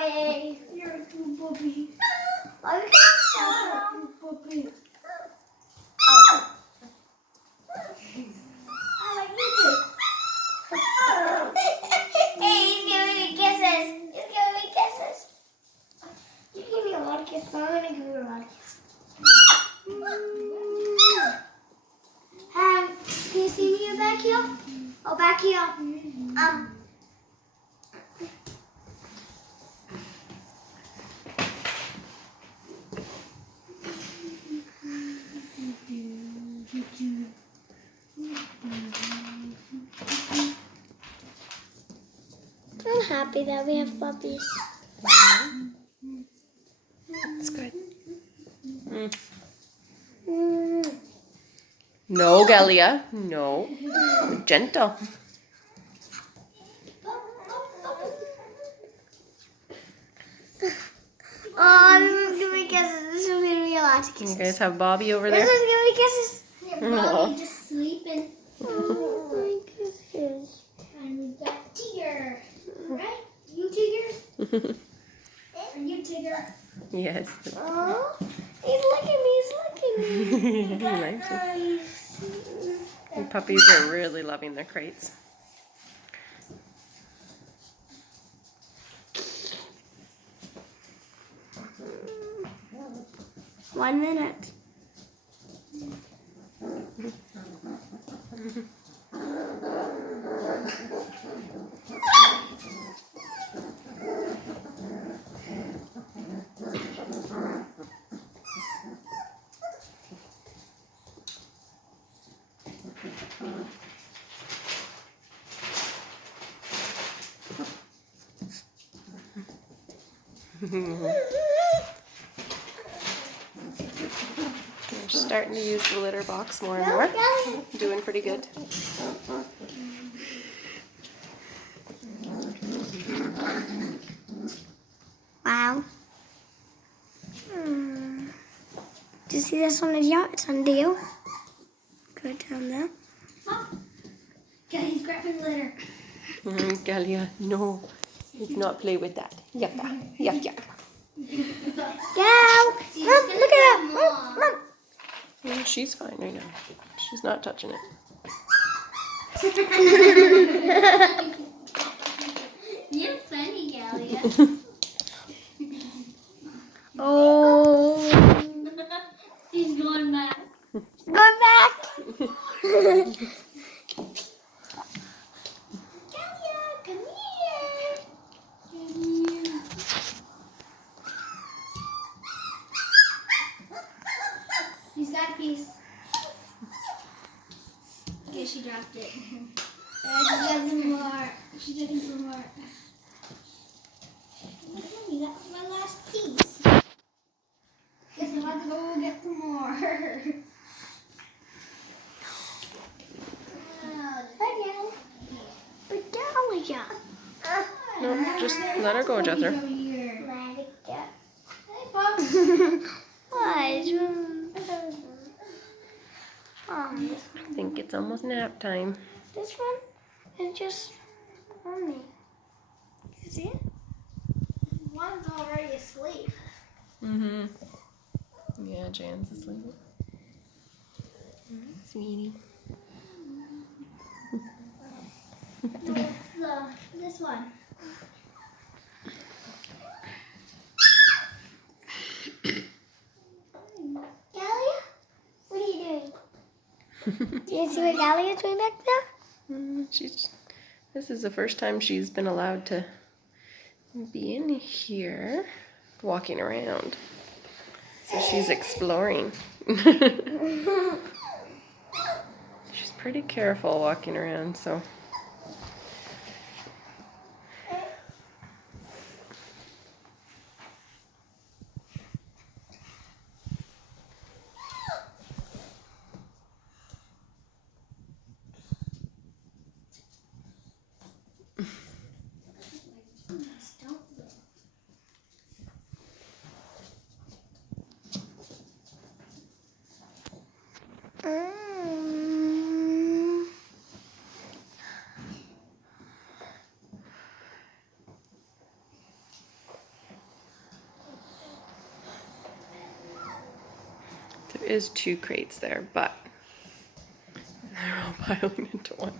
puppy. You're a cool puppy. Why are we gonna Puppy. Oh. I like you. Hey, he's giving me kisses. He's giving me kisses. You give me a lot of kisses. I'm gonna give you a lot of kisses. Can you see me back here? Oh, back here. I'm happy that we have puppies. That's good. Mm. No, Galia. No. Gentle. Oh, this is gonna be kisses. This is gonna be a lot of You kisses. guys have Bobby over This there? is gonna be kisses. Yeah, Bobby just sleeping. Oh, my kisses. And we got Tigger. Right? You Tigger? Are you Tigger? Yes. Oh, he's licking me. He's licking me. He likes it. Nice. The puppies are really loving their crates. One minute. They're starting to use the litter box more and more. Doing pretty good. Wow. Do you see this one here? It's on deal. Go down there. Oh. Yeah, he's grabbing litter. Galia, no. You cannot play with that. Yuck, yuck, yuck. Go! Mom, look at that. Mom. She's fine right now. She's not touching it. You're funny, Galia. Oh. He's going back. Going back. Galia, come here. Come here. He's got a piece. Okay, she dropped it. She's got some more. She's looking for more. Mommy, that was my last piece. Guess I'm about to go get some more. But Galia. No, just let her go, Jethro. Let it go. Hey, Bob. What? I think it's almost nap time. This one is just on me. You see it? One's already asleep. Mm-hmm. Yeah, Jan's asleep. Sweetie. This one. Galia? What are you doing? Do you see what Galia is doing back there? This is the first time she's been allowed to be in here, walking around. So she's exploring. She's pretty careful walking around, so. is 2 crates there, but they're all piling into one.